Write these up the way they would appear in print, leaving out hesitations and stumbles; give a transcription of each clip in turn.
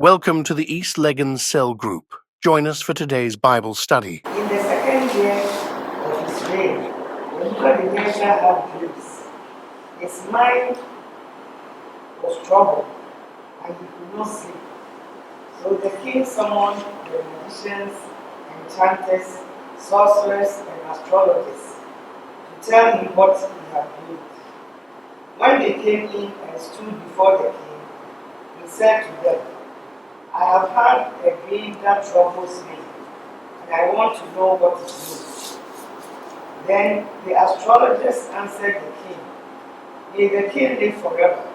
Welcome to the East Legon Cell Group. Join us for today's Bible study. In the second year of his reign, Nebuchadnezzar had dreams. His mind was troubled, and he could not sleep. So the king summoned the magicians, enchanters, sorcerers, and astrologers to tell him what he had dreamed. When they came in and stood before the king, he said to them, I have had a dream that troubles me, and I want to know what it means. Then the astrologers answered the king, May the king live forever.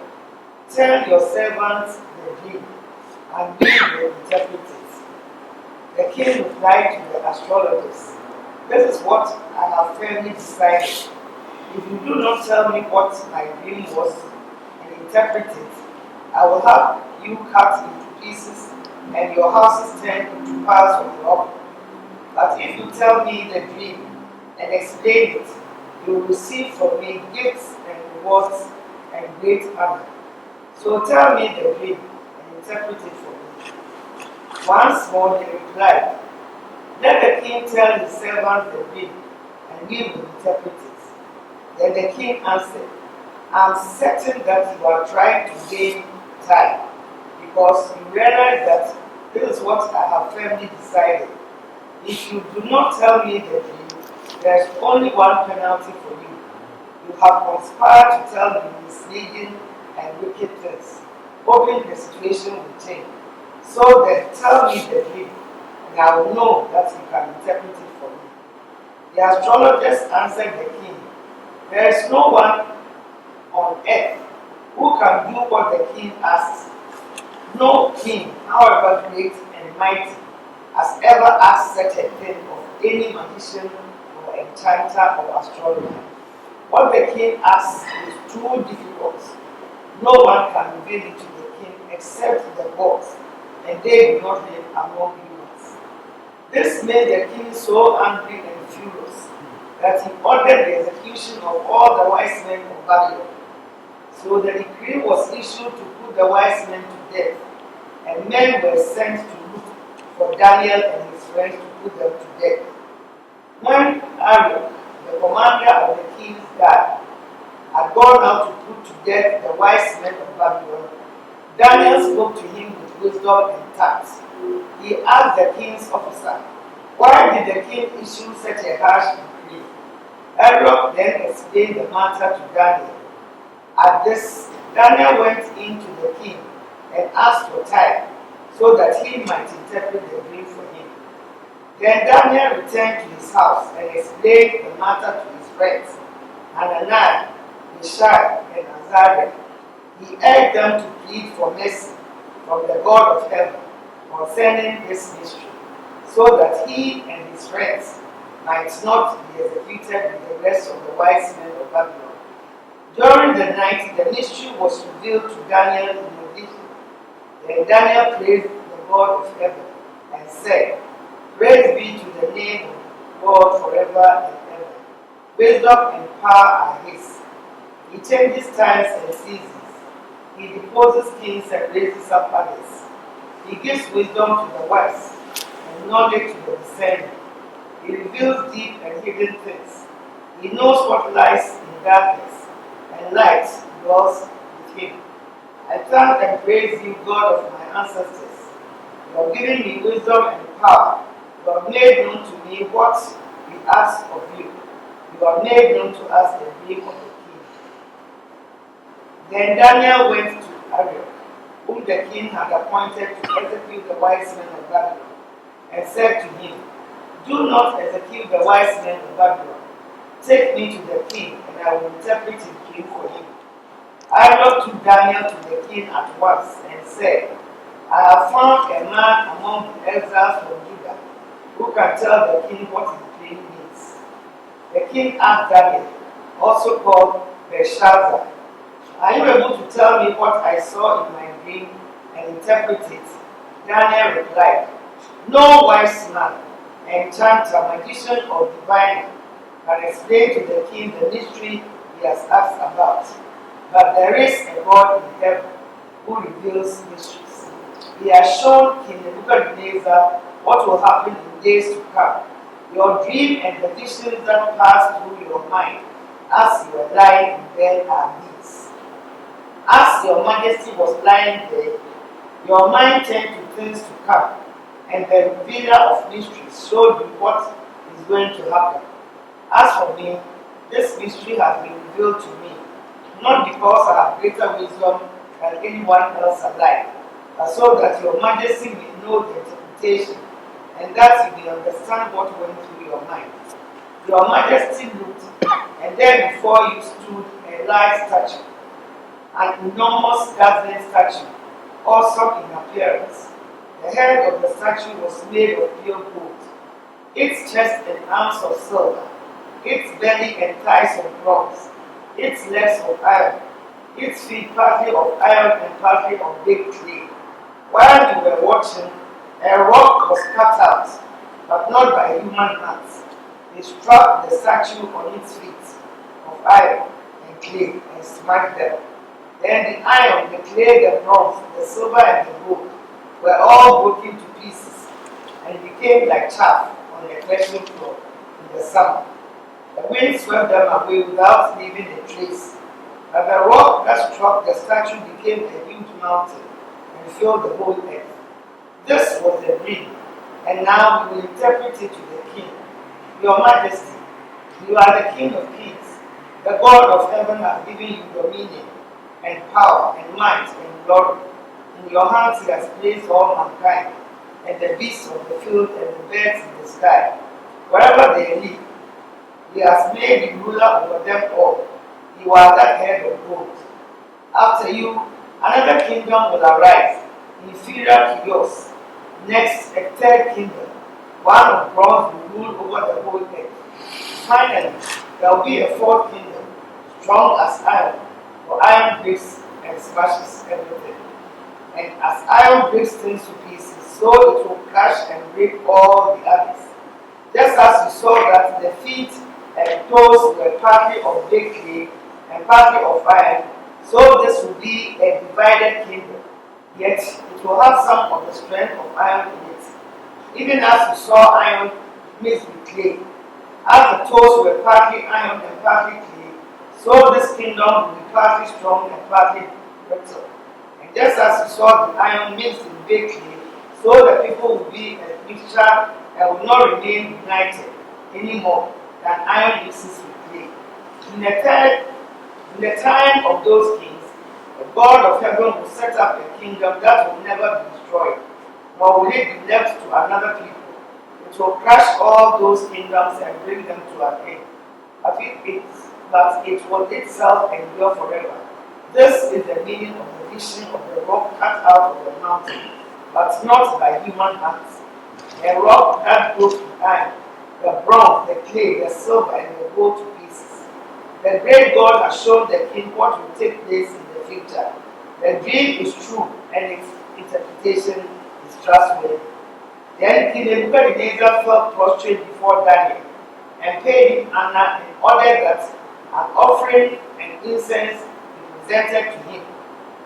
Tell your servants the dream, and we will interpret it. The king replied to the astrologers, This is what I have firmly decided. If you do not tell me what my dream was and interpret it, I will have you cut into pieces and your houses turned into piles of rubble. But if you tell me the dream and explain it, you will receive from me gifts and rewards and great honor. So tell me the dream and interpret it for me. Once more they replied, Let the king tell his servant the dream, and we will interpret it. Then the king answered, I am certain that you are trying to gain time, because you realize that this is what I have firmly decided. If you do not tell me the dream, there is only one penalty for you. You have conspired to tell me misleading and wicked things, hoping the situation will change. So then tell me the dream, and I will know that you can interpret it for me. The astrologers answered the king, There is no one on earth who can do what the king asks. No king, however great and mighty, has ever asked such a thing of any magician or enchanter or astrologer. What the king asks is too difficult. No one can reveal it to the king except the gods, and they do not live among humans. This made the king so angry and furious that he ordered the execution of all the wise men of Babylon. So the decree was issued to put the wise men to death, and men were sent to look for Daniel and his friends to put them to death. When Arioch, the commander of the king's guard, had gone out to put to death the wise men of Babylon, Daniel spoke to him with wisdom and tact. He asked the king's officer, Why did the king issue such a harsh decree? Arioch then explained the matter to Daniel. At this, Daniel went in to the king and asked for time so that he might interpret the dream for him. Then Daniel returned to his house and explained the matter to his friends, Hananiah, Mishael, and Azariah. He urged them to plead for mercy from the God of heaven concerning this mystery, so that he and his friends might not be executed with the rest of the wise men of Babylon. During the night, the mystery was revealed to Daniel in a vision. Then Daniel praised the God of heaven and said, Praise be to the name of God forever and ever. Wisdom and power are his. He changes times and seasons. He deposes kings and raises up others. He gives wisdom to the wise and knowledge to the discerning. He reveals deep and hidden things. He knows what lies in darkness, and light dwells with him. I thank and praise you, God of my ancestors. You have given me wisdom and power. You have made known to me what we ask of you. You have made known to us the dream of the king. Then Daniel went to Arioch, whom the king had appointed to execute the wise men of Babylon, and said to him, Do not execute the wise men of Babylon. Take me to the king, and I will interpret his dream for him. Arioch took Daniel to the king at once and said, I have found a man among the exiles from Judah who can tell the king what his dream means. The king asked Daniel, also called Belshazzar, Are you able to tell me what I saw in my dream and interpret it? Daniel replied, No wise man, enchanter, magician, or diviner can explain to the king the mystery he has asked about. But there is a God in heaven who reveals mysteries. He has shown King Nebuchadnezzar what will happen in days to come. Your dream and the visions that pass through your mind as you are lying in bed are these. As your majesty was lying there, your mind turned to things to come, and the revealer of mysteries showed you what is going to happen. As for me, this mystery has been revealed to me, not because I have greater wisdom than anyone else alive, but so that your majesty may know the interpretation, and that you may understand what went through your mind. Your majesty looked, and there before you stood a large statue, an enormous dazzling statue, awesome in appearance. The head of the statue was made of pure gold, its chest and arms of silver, its belly and thighs of bronze, its legs of iron, its feet partly of iron and partly of baked clay. While you were watching, a rock was cut out, but not by human hands. They struck the statue on its feet of iron and clay and smashed them. Then the iron, the clay, the bronze, the silver, and the gold were all broken to pieces and became like chaff on the threshing floor in the summer. The wind swept them away without leaving a trace. But the rock that struck the statue became a huge mountain and filled the whole earth. This was the dream, and now we will interpret it to the king. Your Majesty, you are the King of kings. The God of heaven has given you dominion and power and might and glory. In your hands he has placed all mankind, and the beasts of the field and the birds in the sky. Wherever they live, he has made you ruler over them all. You are that head of gold. After you, another kingdom will arise, inferior to yours. Next, a third kingdom, one of bronze, will rule over the whole earth. Finally, there will be a fourth kingdom, strong as iron, for iron breaks and smashes everything. And as iron breaks things to pieces, so it will crush and break all the others. Just as you saw that the feet and toes were partly of baked clay and partly of iron, so this will be a divided kingdom. Yet it will have some of the strength of iron in it. Even as you saw iron mixed with clay, as the toes were partly iron and partly clay, so this kingdom will be partly strong and partly brittle. And just as you saw the iron mixed in baked clay, so the people will be a mixture and will not remain united any more than iron mixes with clay. In the time of those kings, the God of heaven will set up a kingdom that will never be destroyed, nor will it be left to another people. It will crush all those kingdoms and bring them to an end. But it will itself endure forever. This is the meaning of the vision of the rock cut out of the mountain, but not by human hands. A rock that broke the iron, the bronze, the clay, the silver, and the gold to pieces. The great God has shown the king what will take place in the future. The dream is true, and its interpretation is trustworthy. Then King Nebuchadnezzar fell prostrate before Daniel and paid him honor and ordered that an offering and incense be presented to him.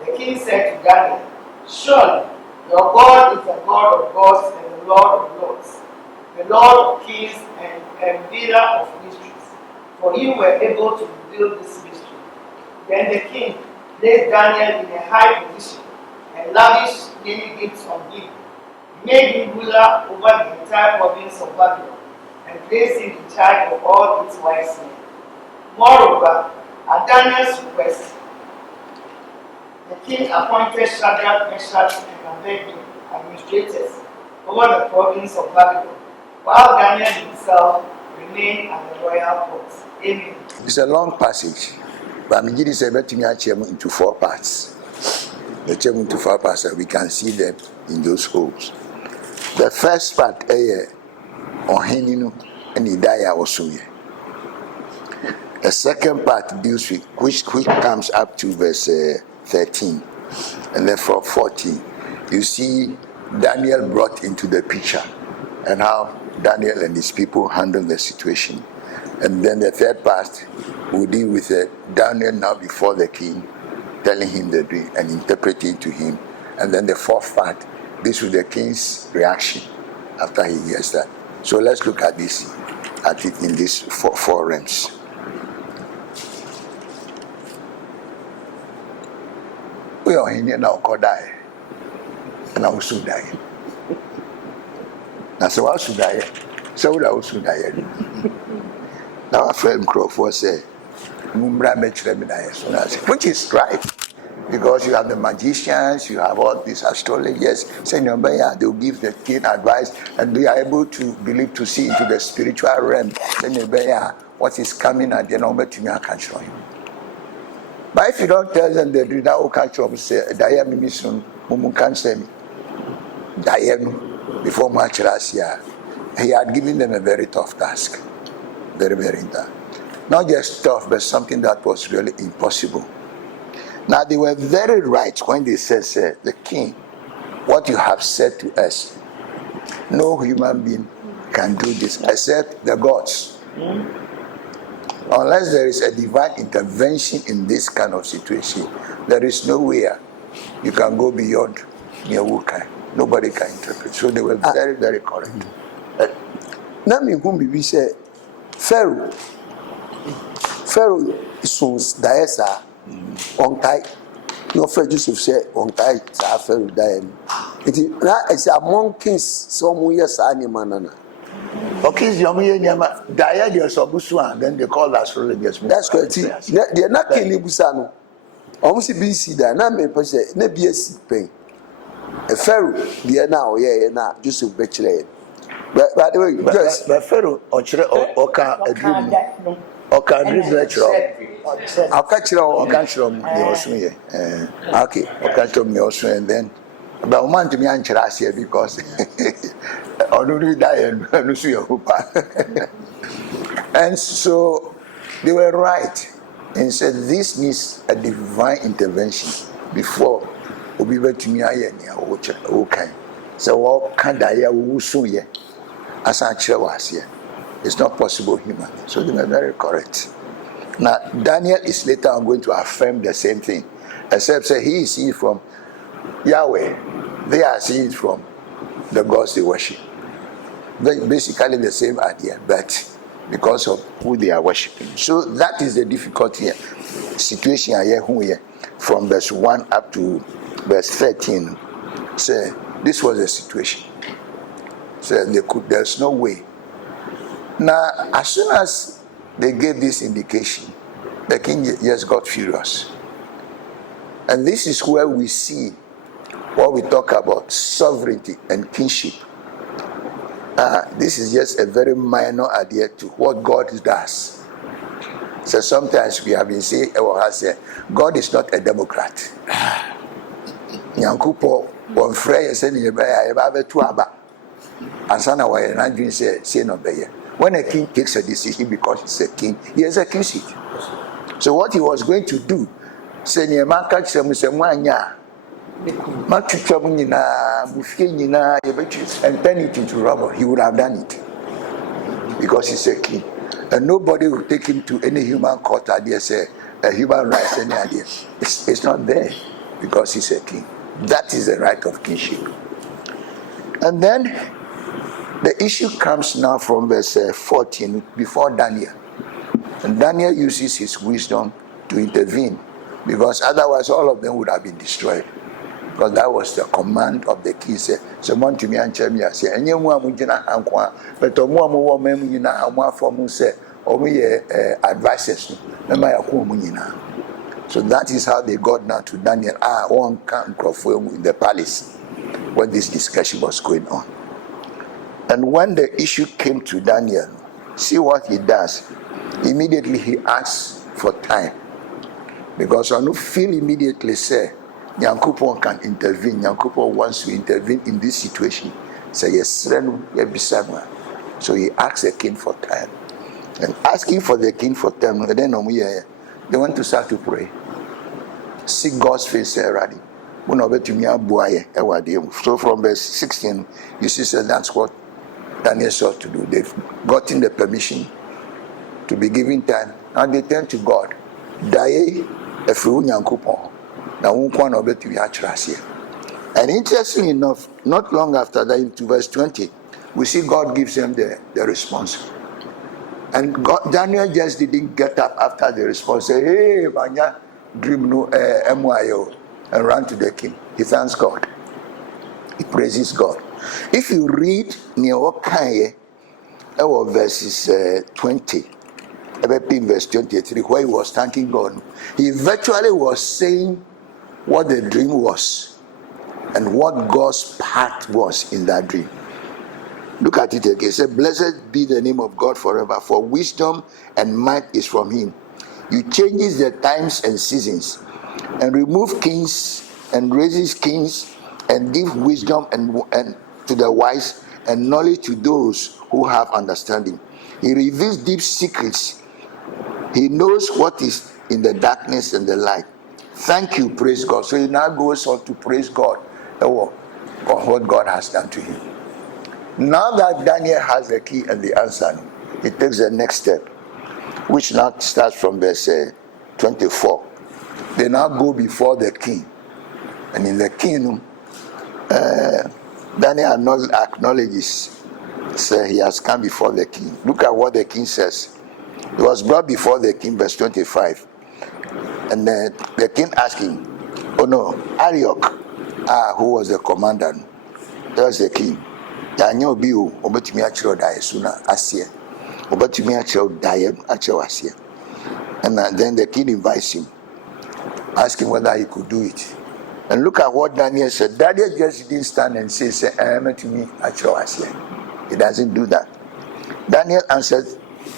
The king said to Daniel, "Surely your God is the God of gods and the Lord of lords, the Lord of kings and revealer of mysteries, for you were able to reveal this mystery." Then the king placed Daniel in a high position and lavished many gifts on him. He made him ruler over the entire province of Babylon and placed him in charge of all its wise men. Moreover, at Daniel's request, the king appointed Shadrach, Meshach, and Abednego administrators over the province of Babylon, while Daniel himself remained at the royal court. Amen. It's a long passage, but I'm going to say into 4 parts. The chair into 4 parts, and we can see them in those holes. The first part, Oheninu and Idaya Osuye. The second part deals with which comes up to verse 13, and then from 14, you see Daniel brought into the picture and how Daniel and his people handled the situation. And then the third part will deal with Daniel now before the king, telling him the dream and interpreting to him. And then the fourth part this was the king's reaction after he hears that. So let's look at this, at it in these four realms. We are in here now, could die, and I also die. That's why I also die. So I also die. Now our friend Crawford said, which is right, because you have the magicians, you have all these astrologers, saying they will give the king advice, and they are able to believe, to see into the spiritual realm. What is coming at the number to me, I can't show you. But if you don't tell them the reader will catch up, say, Diane soon, Mumu can't say me. Diane, before much last year, he had given them a very tough task. Very, very tough. Not just tough, but something that was really impossible. Now, they were very right when they said, the king, what you have said to us, no human being can do this except the gods. Unless there is a divine intervention in this kind of situation, there is no way you can go beyond Nyawukai. Nobody can interpret. So they were very, very correct. Now, we say, Pharaoh soons Diasa on tight. Your friend Joseph said on tight, Pharaoh died. It's among kings, some years animal. Okay, then they call astrologers. That's correct. They're not killing Busano. Almost BC that now may say, maybe a sick pain. A Pharaoh, the now, now, Joseph Betchley. But by the way, just Pharaoh or can a dream or can dream natural. I'll catch you or catch you okay, or catch you and then about one to me and here because ordinary die and see your and so they were right and said this needs a divine intervention before we were to me. Okay, so what can die soon? As I was here, it's not possible human. So they were very correct. Now Daniel is later on going to affirm the same thing, except say he is seeing from Yahweh, they are seeing from the gods they worship. Basically the same idea, but because of who they are worshiping. So that is the difficulty situation here from verse 1 up to verse 13. So this was the situation. So there's no way. Now, as soon as they gave this indication, the king just got furious. And this is where we see what we talk about sovereignty and kingship. This is just a very minor idea to what God does. So sometimes we have been saying, God is not a democrat. Nyankupo, one phrase, when a king takes a decision because he's a king, he executes it. So what he was going to do, and turn it into rubble, he would have done it because he's a king. And nobody will take him to any human court idea, say a human rights, any idea. It's not there because he's a king. That is the right of kingship. And then the issue comes now from verse 14 before Daniel. And Daniel uses his wisdom to intervene because otherwise all of them would have been destroyed. Because that was the command of the king. So to me and Chemia say, and you want but advisors. So that is how they got now to Daniel. One camp in the palace when this discussion was going on. And when the issue came to Daniel, see what he does. Immediately he asks for time. Because I don't feel immediately say, Nyankopon can intervene. Nyankopon wants to intervene in this situation. Say, yes, so he asks the king for time. And asking for the king for time, then they want to start to pray. Seek God's face already. So from verse 16, you see, so that's what Daniel sought to do. They've gotten the permission to be given time, and they turn to God. And interestingly enough, not long after that, into verse 20, we see God gives him the response. And Daniel just didn't get up after the response, say, hey, Manya, dream no MYO, and run to the king. He thanks God. He praises God. If you read near Okanye, verses 20, in verse 23, where he was thanking God, he virtually was saying what the dream was and what God's part was in that dream. Look at it again. It said, blessed be the name of God forever, for wisdom and might is from him. He changes the times and seasons, and remove kings and raises kings, and give wisdom and to the wise, and knowledge to those who have understanding. He reveals deep secrets. He knows what is in the darkness and the light. Thank you, praise God. So he now goes on to praise God for what God has done to him. Now that Daniel has the key and the answer, he takes the next step, which now starts from verse 24. They now go before the king. And in the kingdom, Daniel acknowledges, so he has come before the king. Look at what the king says. He was brought before the king, verse 25. And the king asked him, oh no, Arioch, who was the commander, tells the king, Daniel Biu, Obetumi Achiro Daesuna, Asia, Obetumi Achiro Daem, Achiro Asia. And then the king invites him, asking whether he could do it. And look at what Daniel said. Daniel just didn't stand and say, Obetumi Achiro Asia. He doesn't do that. Daniel answered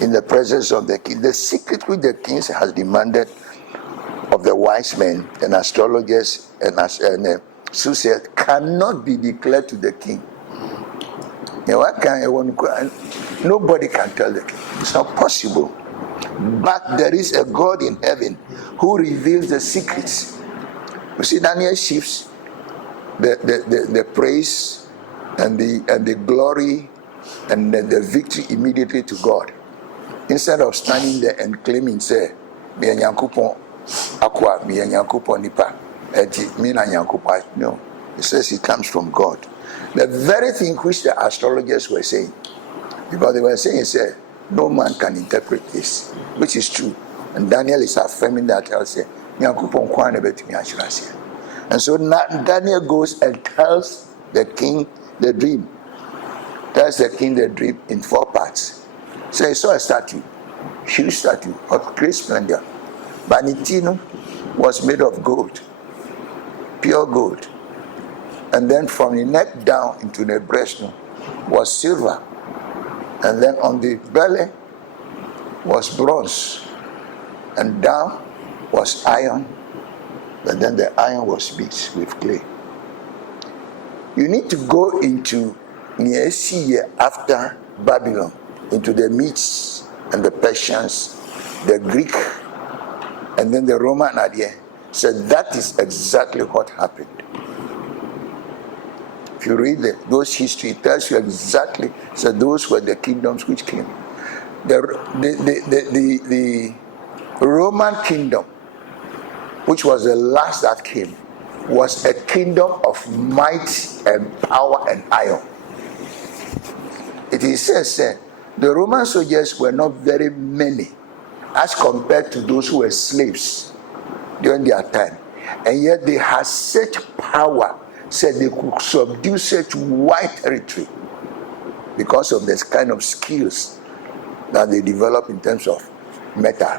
in the presence of the king, the secret which the king has demanded of the wise men and astrologers and soothsayers cannot be declared to the king. Nobody can tell the king. It's not possible. But there is a God in heaven who reveals the secrets. You see, Daniel shifts the praise and the glory and the victory immediately to God. Instead of standing there and claiming, say, me and Yankupon Aqua, me and Yankupon Nipa, me and Yankupa. No. It says it comes from God. The very thing which the astrologers were saying, because they were saying, no man can interpret this, which is true. And Daniel is affirming that. I'll say, and so Daniel goes and tells the king the dream. Tells the king the dream in 4 parts. So he saw a statue, huge statue of great splendor. Banitino was made of gold, pure gold. And then from the neck down into the breast was silver. And then on the belly was bronze. And down was iron. And then the iron was mixed with clay. You need to go into Nicaea after Babylon, into the Medes and the Persians, the Greek, and then the Roman idea. So that is exactly what happened. If you read those history, it tells you exactly. So those were the kingdoms which came. The Roman kingdom, which was the last that came, was a kingdom of might and power and iron. It is said the Roman soldiers were not very many as compared to those who were slaves during their time. And yet they had such power, said they could subdue such wide territory because of this kind of skills that they developed in terms of metal.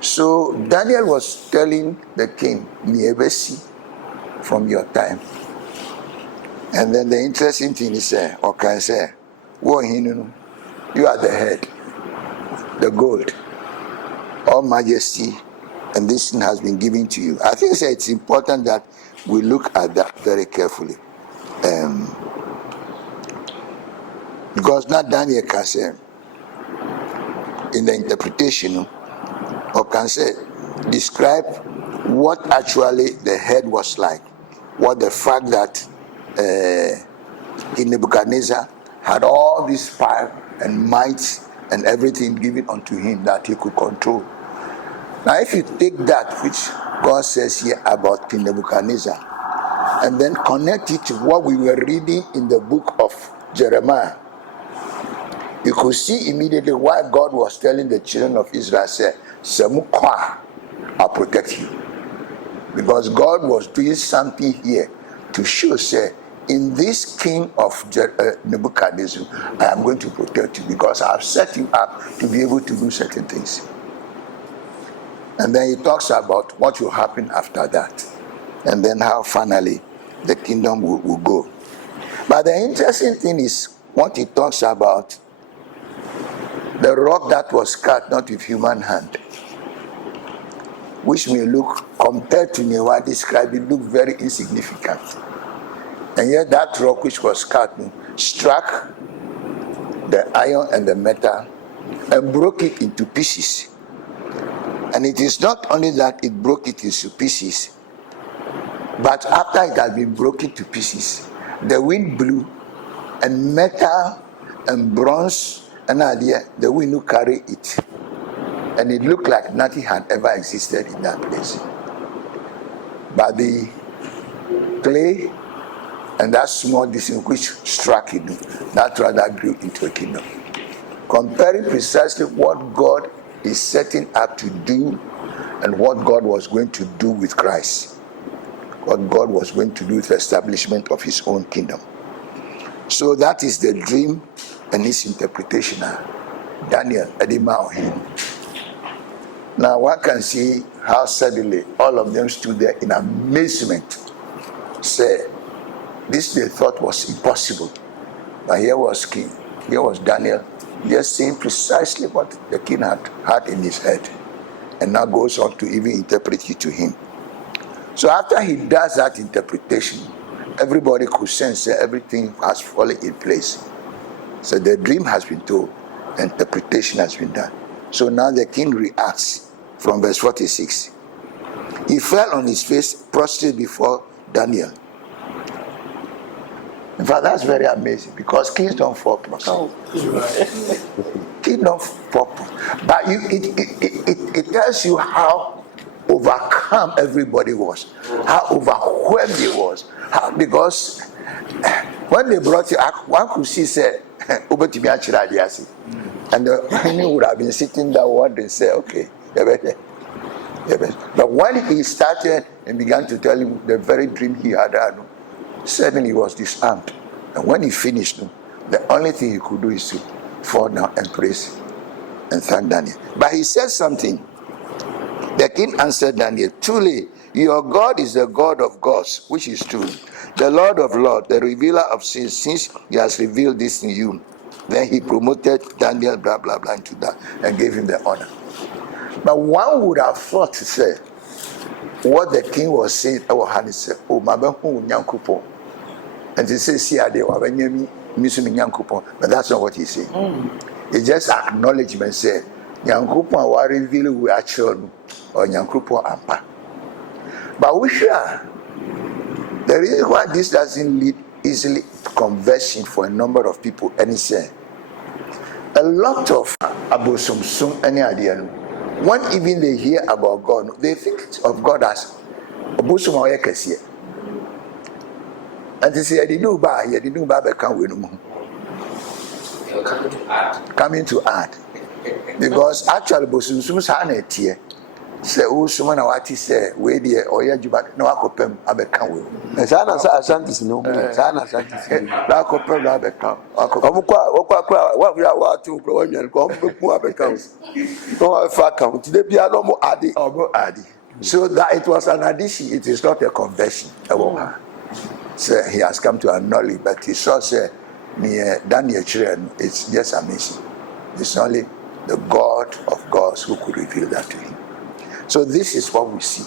So Daniel was telling the king, Niebesi, from your time. And then the interesting thing is, you are the head, the gold, all majesty, and this thing has been given to you. I think it's important that we look at that very carefully. Because not Daniel can say, in the interpretation, or can say, describe what actually the head was like, what the fact that King Nebuchadnezzar had all this power and might and everything given unto him that he could control. Now if you take that which God says here about King Nebuchadnezzar, and then connect it to what we were reading in the book of Jeremiah, you could see immediately why God was telling the children of Israel, say, Semukwa, I'll protect you. Because God was doing something here to show, say, in this king of Nebuchadnezzar, I am going to protect you because I have set you up to be able to do certain things. And then he talks about what will happen after that. And then how finally the kingdom will go. But the interesting thing is what he talks about, the rock that was cut not with human hand, which may look, compared to Newa described, it look very insignificant. And yet that rock which was cut struck the iron and the metal and broke it into pieces. And it is not only that it broke it into pieces, but after it had been broken to pieces, the wind blew and metal and bronze and the wind will carry it. And it looked like nothing had ever existed in that place. But the clay and that small distance which struck it, that rather grew into a kingdom. Comparing precisely what God is setting up to do and what God was going to do with Christ. What God was going to do with the establishment of his own kingdom. So that is the dream and its interpretation. Daniel Edima him. Now one can see how suddenly all of them stood there in amazement. Say, this they thought was impossible. But here was King, here was Daniel, just saying precisely what the king had in his head. And now goes on to even interpret it to him. So after he does that interpretation, everybody could sense that everything has fallen in place. So the dream has been told, the interpretation has been done. So now the king reacts from verse 46. He fell on his face, prostrate before Daniel. In fact, that's very amazing because kings don't fall prostrate. Kings don't fall prostrate. But it tells you how overcome everybody was, how overwhelmed he was. Because when they brought you, one could see, say, and the enemy would have been sitting down wondering, say, okay, but when he started and began to tell him the very dream he had had, suddenly he was disarmed. And when he finished, the only thing he could do is to fall down and praise and thank Daniel. But he said something. The king answered Daniel, truly, your God is the God of gods, which is true, the Lord of lords, the revealer of sins, since he has revealed this in you. Then he promoted Daniel, blah, blah, blah, into that, and gave him the honor. But one would have thought to say, what the king was saying, he said, oh, my nyankupo. And he says, see, but that's not what he's saying. He just acknowledgement, say, nyankupo wa reveal we are children, or nyankupo ampa. But we sure the reason why this doesn't lead easily to conversion for a number of people, and it's a lot of abosumsum any idea. When even they hear about God, they think of God as abosum oyekesiye. And they say, "You didn't buy, but can't win." Coming to add, because actually abosumsum sana tie. Say, oh, someone what is say, where the oya juba no akopem abeka we. Sana sa Ashantis no. Sana Ashantis. Na akopem na abeka. Okwa what to pro when you come ku abeka. No afa count. Today bia no mo adi. Obo adi. So that it was an addition, it is not a conversion. So he has come to acknowledge, but he saw say near Daniel children, it's just amazing. It's only the God of gods who could reveal that to him. So this is what we see.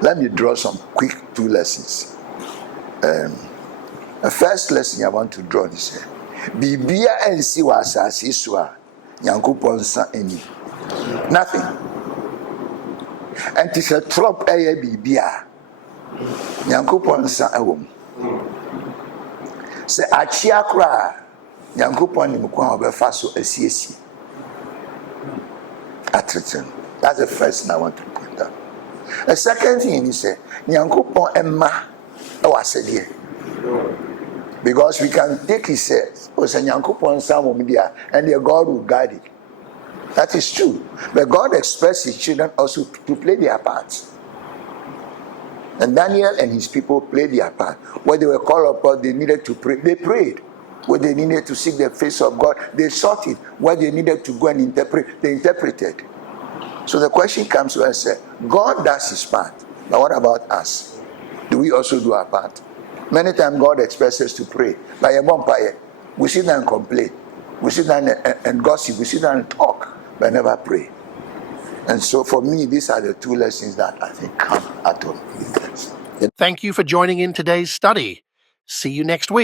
Let me draw some quick two lessons. The first lesson I want to draw is Bibia and see was as Iswa Yankupon san any. Nothing. And it's a trop a Bibia Yankupon san a womb. Say Achiakra Yankupon in Mukwan Faso a CSC. Attrition. That's the first thing I want to point out. The second thing is nyankopɔn ɛma ɛwɔ asɛdeɛ. Because we can take his says, oh, say nyankopɔn nsa wɔ mu deɛ and the God will guide it. That is true. But God expects his children also to play their parts. And Daniel and his people played their part. When they were called upon, they needed to pray. They prayed. When they needed to seek the face of God, they sought it. When they needed to go and interpret, they interpreted. So the question comes to us, God does his part. But what about us? Do we also do our part? Many times God expects us to pray. By a vampire, we sit down and complain. We sit down and gossip. We sit down and talk, but never pray. And so for me, these are the two lessons that I think come out of this. Thank you for joining in today's study. See you next week.